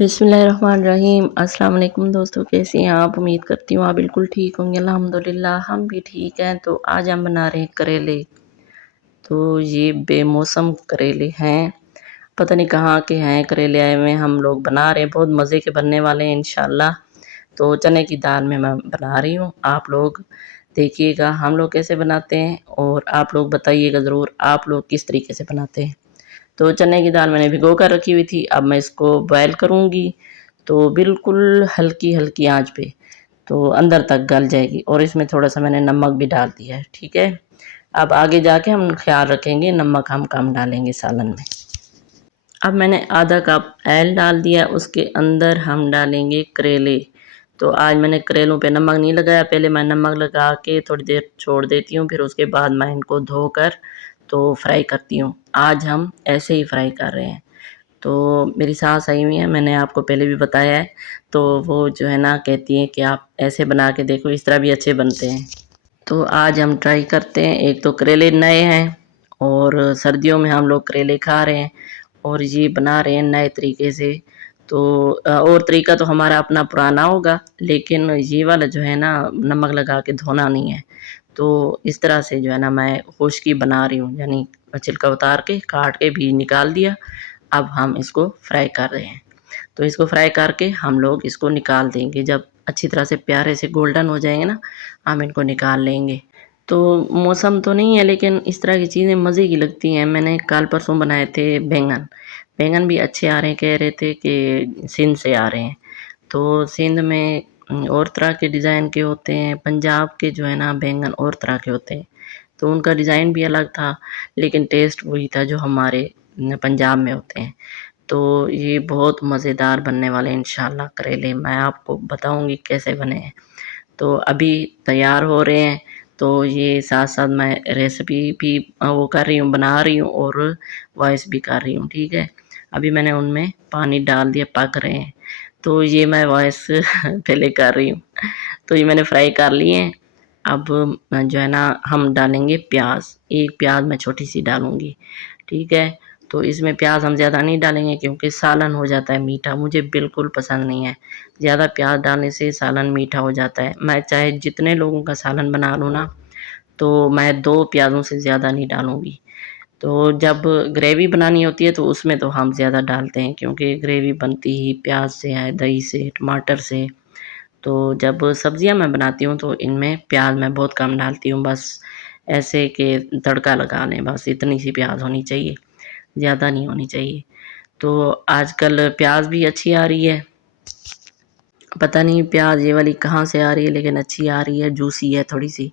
बिस्मिल्लाहिर्रहमानिर्रहीम। अस्सलाम वालेकुम दोस्तों, कैसे हैं आप? उम्मीद करती हूँ आप बिल्कुल ठीक होंगे। अल्हम्दुलिल्लाह हम भी ठीक हैं। तो आज हम बना रहे हैं करेले। तो ये बेमौसम करेले हैं, पता नहीं कहाँ के हैं करेले आए हुए हैं। हम लोग बना रहे हैं, बहुत मज़े के बनने वाले हैं इंशाल्लाह। तो चने की दाल में मैं बना रही हूँ, आप लोग देखिएगा हम लोग कैसे बनाते हैं और आप लोग बताइएगा ज़रूर आप लोग किस तरीके से बनाते हैं। तो चने की दाल मैंने भिगो कर रखी हुई थी, अब मैं इसको बॉयल करूँगी। तो बिल्कुल हल्की-हल्की आँच पे, तो अंदर तक गल जाएगी और इसमें थोड़ा-सा मैंने नमक भी डाल दिया है, ठीक है? अब आगे जाके हम ख़्याल रखेंगे, नमक हम कम डालेंगे सालन में। अब मैंने आधा कप ऑयल डाल दिया, उसके अंदर हम डालेंगे करेले। तो आज मैंने करेलों पे नमक नहीं लगाया, पहले मैं नमक लगा के थोड़ी देर छोड़ देती हूँ, फिर उसके बाद मैं इनको धोकर तो फ्राई करती हूँ। आज हम ऐसे ही फ्राई कर रहे हैं। तो मेरी सास आई हुई हैं, मैंने आपको पहले भी बताया है, तो वो जो है ना कहती हैं कि आप ऐसे बना के देखो, इस तरह भी अच्छे बनते हैं। तो आज हम ट्राई करते हैं। एक तो करेले नए हैं और सर्दियों में हम लोग करेले खा रहे हैं और ये बना रहे हैं नए तरीके से। तो और तरीका तो हमारा अपना पुराना होगा, लेकिन ये वाला जो है ना नमक लगा के धोना नहीं है। तो इस तरह से जो है ना मैं खुश्की बना रही हूँ, यानी छिलका उतार के काट के भी निकाल दिया। अब हम इसको फ्राई कर रहे हैं। तो इसको फ्राई करके हम लोग इसको निकाल देंगे। जब अच्छी तरह से प्यारे से गोल्डन हो जाएँगे ना, हम इनको निकाल लेंगे। तो मौसम तो नहीं है, लेकिन इस तरह की चीज़ें मज़े की लगती हैं। मैंने कल परसों बनाए थे बैंगन। बैंगन भी अच्छे आ रहे हैं, कह रहे थे कि सिंध से आ रहे हैं। तो सिंध में और तरह के डिज़ाइन के होते हैं, पंजाब के जो है ना बैंगन और तरह के होते हैं। तो उनका डिज़ाइन भी अलग था, लेकिन टेस्ट वही था जो हमारे पंजाब में होते हैं। तो ये बहुत मज़ेदार बनने वाले हैं इंशाल्लाह करेले, मैं आपको बताऊँगी कैसे बने हैं। तो अभी तैयार हो रहे हैं, तो ये साथ-साथ मैं रेसिपी भी वो कर रही हूँ, बना रही हूँ और वॉइस भी कर रही हूँ, ठीक है? अभी मैंने उनमें पानी डाल दिया, पक रहे हैं, तो ये मैं वॉइस पहले कर रही हूँ। तो ये मैंने फ्राई कर लिए हैं, अब जो है ना हम डालेंगे प्याज़, 1 प्याज़ मैं छोटी-सी डालूँगी, ठीक है? तो इसमें प्याज़ हम ज़्यादा नहीं डालेंगे क्योंकि सालन हो जाता है मीठा, मुझे बिल्कुल पसंद नहीं है। ज़्यादा प्याज़ डालने से सालन मीठा हो जाता है। मैं चाहे जितने लोगों का सालन बना लूँ ना, तो मैं 2 प्याज़ों से ज़्यादा नहीं डालूँगी। तो जब ग्रेवी बनानी होती है तो उसमें तो हम ज़्यादा डालते हैं क्योंकि ग्रेवी बनती ही प्याज़ से है, दही से, टमाटर से। तो जब सब्जियाँ मैं बनाती हूँ तो इनमें प्याज़ मैं बहुत कम डालती हूँ, बस ऐसे कि तड़का लगा लें, बस इतनी सी प्याज़ होनी चाहिए, ज़्यादा नहीं होनी चाहिए। तो आजकल प्याज़ भी अच्छी आ रही है, पता नहीं प्याज़ ये वाली कहाँ से आ रही है, लेकिन अच्छी आ रही है, जूसी है थोड़ी-सी।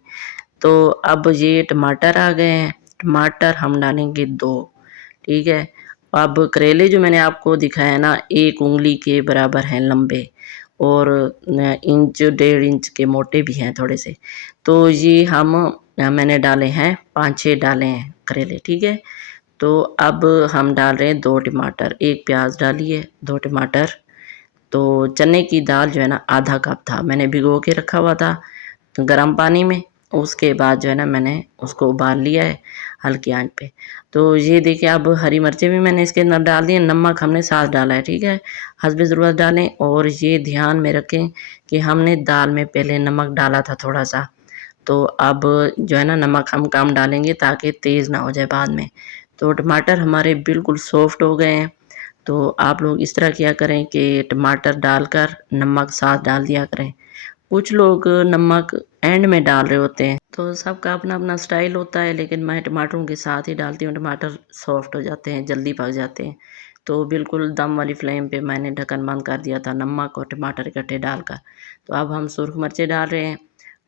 तो अब ये टमाटर आ गए हैं, टमाटर हम डालेंगे 2, ठीक है? अब करेले जो मैंने आपको दिखाया ना 1 उँगली के बराबर हैं लंबे और इंच, डेढ़ इंच के मोटे भी हैं थोड़े से। तो ये हम मैंने डाले हैं 5-6 डाले हैं करेले, ठीक है? तो अब हम डाल रहे हैं 2 टमाटर, 1 प्याज़ डालिए, 2 टमाटर। तो चने की दाल जो है ना आधा कप था, मैंने भिगो के रखा हुआ था गर्म पानी में। उसके बाद जो है ना मैंने उसको उबाल लिया है हल्की आँच पे। तो ये देखिए अब हरी मिर्चें भी मैंने इसके अंदर डाल दी हैं, नमक हमने साथ डाला है, ठीक है? हस्बे ज़रूरत डालें और ये ध्यान में रखें कि हमने दाल में पहले नमक डाला था थोड़ा-सा, तो अब जो है ना नमक हम कम डालेंगे ताकि तेज़ ना हो जाए बाद में। तो टमाटर हमारे बिल्कुल सॉफ्ट हो गए हैं। तो आप लोग इस तरह किया करें कि टमाटर डालकर नमक साथ डाल दिया करें। कुछ लोग नमक एंड में डाल रहे होते हैं, तो सबका अपना-अपना स्टाइल होता है, लेकिन मैं टमाटरों के साथ ही डालती हूँ, टमाटर सॉफ्ट हो जाते हैं, जल्दी पक जाते हैं। तो बिल्कुल दम वाली फ्लेम पे मैंने ढक्कन बंद कर दिया था नमक और टमाटर इकट्ठे डालकर। तो अब हम सुरख मिर्चें डाल रहे हैं।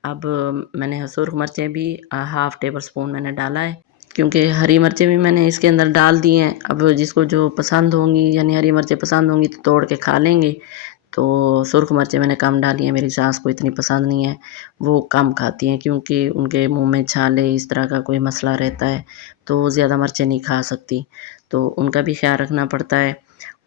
अब मैंने सुरख मिर्चें भी हाफ़ टेबल स्पून मैंने डाला है, क्योंकि हरी मिर्चें भी मैंने इसके अंदर डाल दी हैं। अब जिसको जो पसंद होंगी यानी हरी मिर्चें पसंद होंगी तो तोड़ के खा लेंगे। तो सुरख मिर्चें मैंने कम डाली हैं, मेरी सास को इतनी पसंद नहीं है, वो कम खाती हैं क्योंकि उनके मुँह में छाले इस तरह का कोई मसला रहता है, तो वो ज़्यादा मिर्चें नहीं खा सकती। तो उनका भी ख़्याल रखना पड़ता है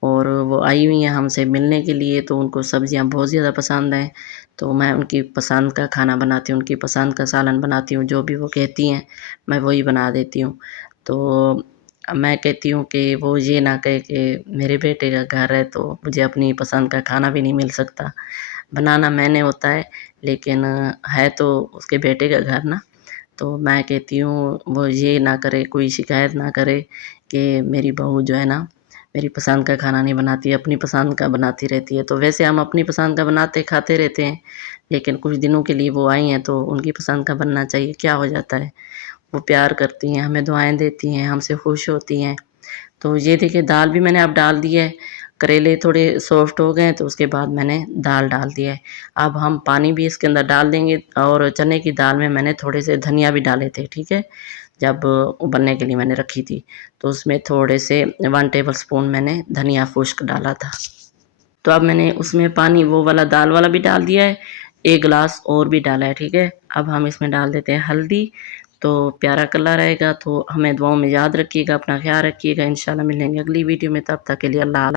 और वो आई हुई हैं हमसे मिलने के लिए, तो उनको सब्ज़ियाँ बहुत ज़्यादा पसंद हैं। तो मैं उनकी पसंद का खाना बनाती हूँ, उनकी पसंद का सालन बनाती हूँ, जो भी वो कहती हैं, मैं वही बना देती हूँ। तो अब मैं कहती हूँ कि वो ये ना कहे कि मेरे बेटे का घर है तो मुझे अपनी पसंद का खाना भी नहीं मिल सकता। बनाना मैंने होता है, लेकिन है तो उसके बेटे का घर ना, तो मैं कहती हूँ वो ये ना करे, कोई शिकायत ना करे कि मेरी बहू जो है ना मेरी पसंद का खाना नहीं बनाती, अपनी पसंद का बनाती रहती है। तो वैसे हम अपनी पसंद का बनाते खाते रहते हैं, लेकिन कुछ दिनों के लिए वो आई हैं तो उनकी पसंद का बनना चाहिए, क्या हो जाता है। वो प्यार करती हैं, हमें दुआएँ देती हैं, हमसे खुश होती हैं। तो ये देखिए दाल भी मैंने अब डाल दी है, करेले थोड़े सॉफ्ट हो गए हैं तो उसके बाद मैंने दाल डाल दिया है। अब हम पानी भी इसके अंदर डाल देंगे और चने की दाल में मैंने थोड़े से धनिया भी डाले थे, ठीक है? जब उबलने के लिए मैंने रखी थी, तो उसमें थोड़े से 1 टेबल स्पून मैंने धनिया खुश्क डाला था। तो अब मैंने उसमें पानी वो वाला दाल वाला भी डाल दिया है, 1 गिलास और भी डाला है, ठीक है? अब हम इसमें डाल देते हैं हल्दी, तो प्यारा कलर आएगा। तो हमें दुआओं में याद रखिएगा, अपना ख़्याल रखिएगा। इंशाल्लाह मिलेंगे अगली वीडियो में, तब तक के लिए अल्लाह